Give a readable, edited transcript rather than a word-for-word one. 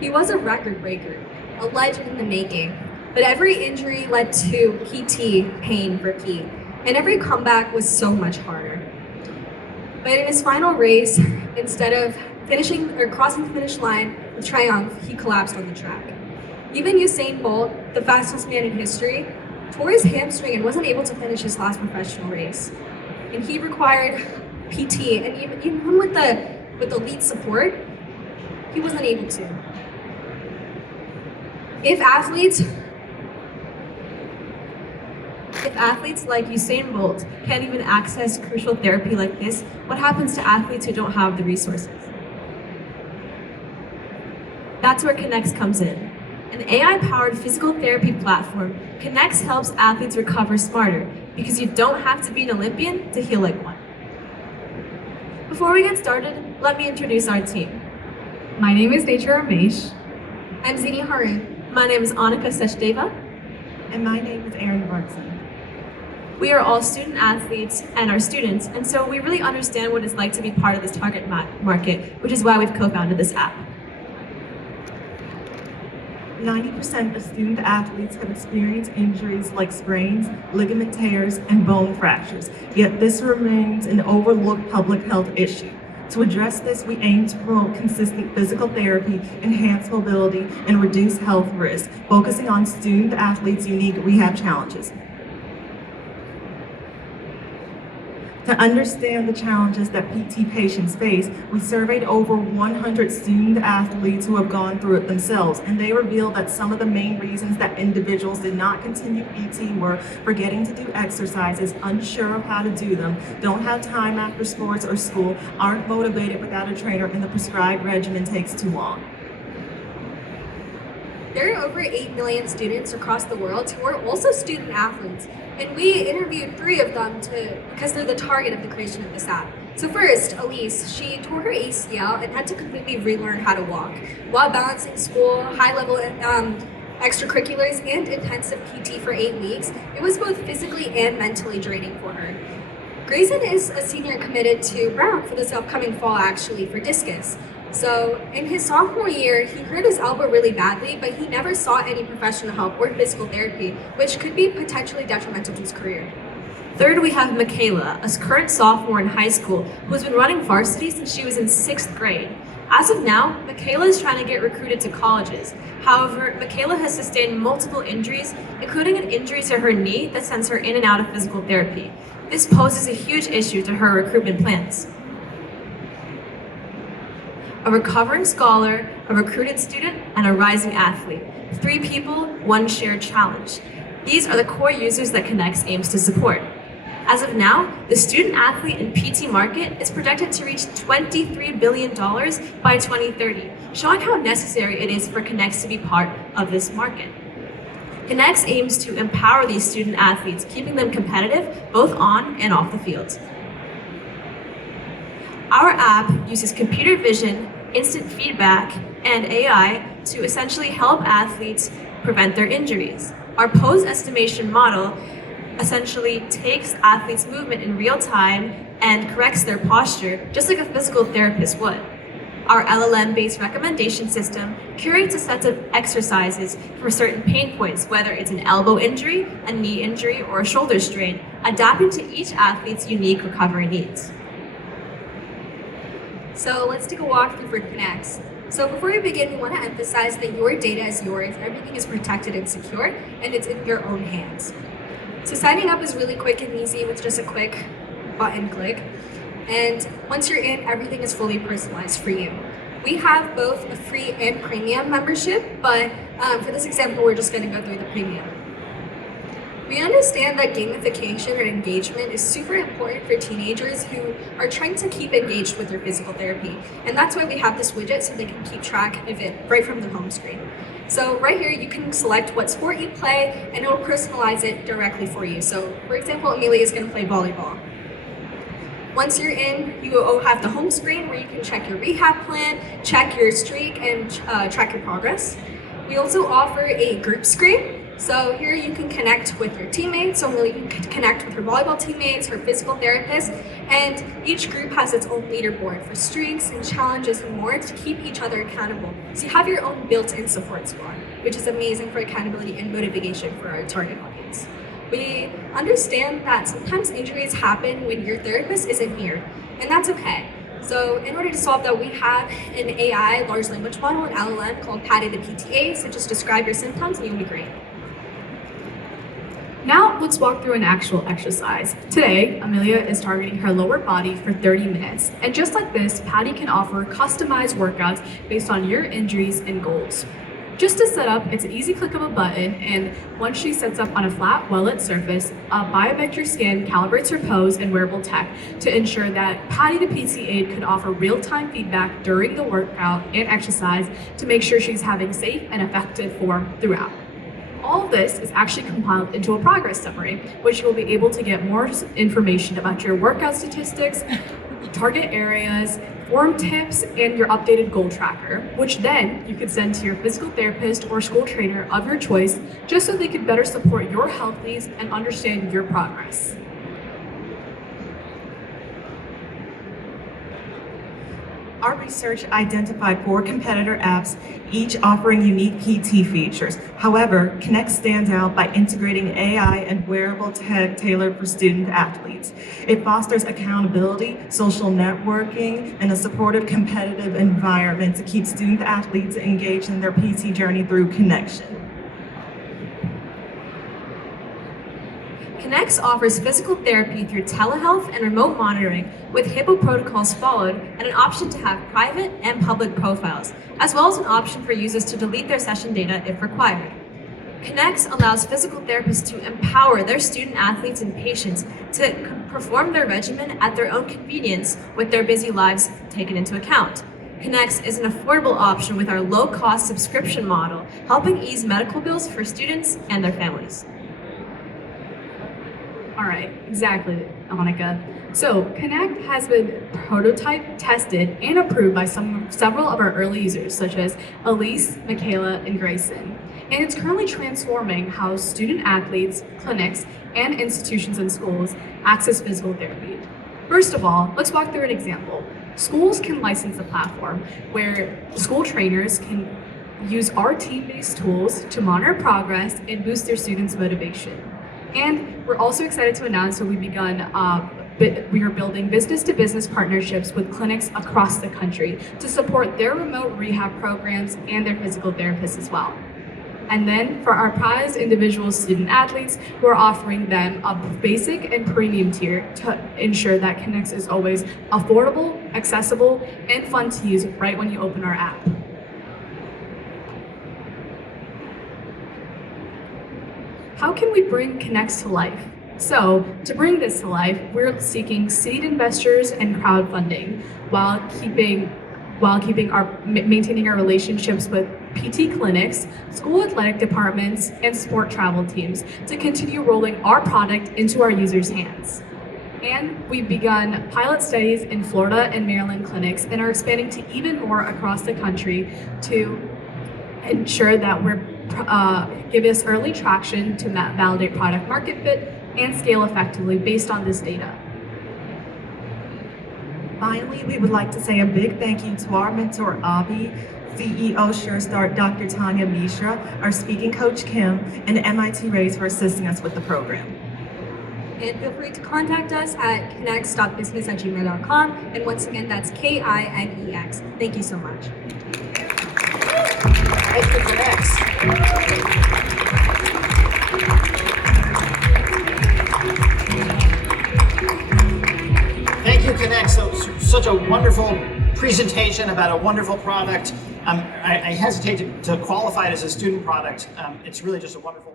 He was a record breaker, a legend in the making, but every injury led to PT pain for Pete, and every comeback was so much harder. But in his final race, instead of finishing or crossing the finish line with triumph, he collapsed on the track. Even Usain Bolt, the fastest man in history, tore his hamstring and wasn't able to finish his last professional race. And he required PT, and even with the lead support, he wasn't able to. If athletes like Usain Bolt can't even access crucial therapy like this, what happens to athletes who don't have the resources? That's where Kinex comes in. An AI-powered physical therapy platform, Kinex helps athletes recover smarter because you don't have to be an Olympian to heal like one. Before we get started, let me introduce our team. My name is Nature Ramesh. I'm Zini Harun. My name is Annika Sechdeva. And my name is Erin Robertson. We are all student athletes and are students, and so we really understand what it's like to be part of this target market, which is why we've co-founded this app. 90% of student athletes have experienced injuries like sprains, ligament tears, and bone fractures, yet this remains an overlooked public health issue. To address this, we aim to promote consistent physical therapy, enhance mobility, and reduce health risks, focusing on student athletes' unique rehab challenges. To understand the challenges that PT patients face, we surveyed over 100 student athletes who have gone through it themselves, and they revealed that some of the main reasons that individuals did not continue PT were forgetting to do exercises, unsure of how to do them, don't have time after sports or school, aren't motivated without a trainer, and the prescribed regimen takes too long. There are over 8 million students across the world who are also student athletes, and we interviewed 3 of them because they're the target of the creation of this app. So first, Elise, she tore her ACL and had to completely relearn how to walk. While balancing school, high-level extracurriculars, and intensive PT for 8 weeks, it was both physically and mentally draining for her. Grayson is a senior committed to Brown for this upcoming fall, actually, for discus. So in his sophomore year, he hurt his elbow really badly, but he never sought any professional help or physical therapy, which could be potentially detrimental to his career. Third, we have Michaela, a current sophomore in high school who has been running varsity since she was in 6th grade. As of now, Michaela is trying to get recruited to colleges. However, Michaela has sustained multiple injuries, including an injury to her knee that sends her in and out of physical therapy. This poses a huge issue to her recruitment plans. A recovering scholar, a recruited student, and a rising athlete. 3 people, 1 shared challenge. These are the core users that Kinex aims to support. As of now, the student athlete and PT market is projected to reach $23 billion by 2030, showing how necessary it is for Kinex to be part of this market. Kinex aims to empower these student athletes, keeping them competitive both on and off the field. Our app uses computer vision, instant feedback, and AI to essentially help athletes prevent their injuries. Our pose estimation model essentially takes athletes' movement in real time and corrects their posture, just like a physical therapist would. Our LLM-based recommendation system curates a set of exercises for certain pain points, whether it's an elbow injury, a knee injury, or a shoulder strain, adapting to each athlete's unique recovery needs. So let's take a walk through for Kinex. So before we begin, we want to emphasize that your data is yours, everything is protected and secure, and it's in your own hands. So signing up is really quick and easy with just a quick button click. And once you're in, everything is fully personalized for you. We have both a free and premium membership, but for this example, we're just going to go through the premium. We understand that gamification and engagement is super important for teenagers who are trying to keep engaged with their physical therapy. And that's why we have this widget so they can keep track of it right from the home screen. So right here, you can select what sport you play and it'll personalize it directly for you. So for example, Amelia is going to play volleyball. Once you're in, you will have the home screen where you can check your rehab plan, check your streak, and track your progress. We also offer a group screen. So here you can connect with your teammates, so Amelia can connect with her volleyball teammates, her physical therapist, And each group has its own leaderboard for strengths and challenges and more to keep each other accountable. So you have your own built-in support squad, which is amazing for accountability and motivation for our target audience. We understand that sometimes injuries happen when your therapist isn't here, and that's okay. So in order to solve that, we have an AI, large language model, an LLM called Patty the PTA, so just describe your symptoms and you'll be great. Now let's walk through an actual exercise. Today, Amelia is targeting her lower body for 30 minutes. And just like this, Patty can offer customized workouts based on your injuries and goals. Just to set up, it's an easy click of a button, and once she sets up on a flat, well-lit surface, a biometric scan calibrates her pose and wearable tech to ensure that Patty the PT Aid could offer real-time feedback during the workout and exercise to make sure she's having safe and effective form throughout. All of this is actually compiled into a progress summary, which you'll be able to get more information about your workout statistics, target areas, form tips, and your updated goal tracker, which then you could send to your physical therapist or school trainer of your choice, just so they could better support your health needs and understand your progress. Our research identified 4 competitor apps, each offering unique PT features. However, Kinex stands out by integrating AI and wearable tech tailored for student athletes. It fosters accountability, social networking, and a supportive competitive environment to keep student athletes engaged in their PT journey through connection. Kinex offers physical therapy through telehealth and remote monitoring with HIPAA protocols followed and an option to have private and public profiles, as well as an option for users to delete their session data if required. Kinex allows physical therapists to empower their student athletes and patients to perform their regimen at their own convenience with their busy lives taken into account. Kinex is an affordable option with our low-cost subscription model, helping ease medical bills for students and their families. All right, exactly, Monica. So, Connect has been prototype, tested, and approved by several of our early users, such as Elise, Michaela, and Grayson. And it's currently transforming how student athletes, clinics, and institutions and schools access physical therapy. First of all, let's walk through an example. Schools can license a platform where school trainers can use our team-based tools to monitor progress and boost their students' motivation. And we're also excited to announce that we are building business-to-business partnerships with clinics across the country to support their remote rehab programs and their physical therapists as well. And then for our prized individual student athletes, we're offering them a basic and premium tier to ensure that Kinex is always affordable, accessible, and fun to use right when you open our app. How can we bring Kinex to life? So, to bring this to life, we're seeking seed investors and crowdfunding while maintaining our relationships with PT clinics, school athletic departments, and sport travel teams to continue rolling our product into our users' hands. And we've begun pilot studies in Florida and Maryland clinics and are expanding to even more across the country to ensure that give us early traction to validate product market fit and scale effectively based on this data. Finally, we would like to say a big thank you to our mentor, Avi, CEO SureStart, Dr. Tanya Mishra, our speaking coach, Kim, and MIT Rays for assisting us with the program. And feel free to contact us at kinex.business@gmail.com. And once again, that's KINEX. Thank you so much. Thank you, Kinex. Thank you, Kinex. That was such a wonderful presentation about a wonderful product. I hesitate to qualify it as a student product. It's really just a wonderful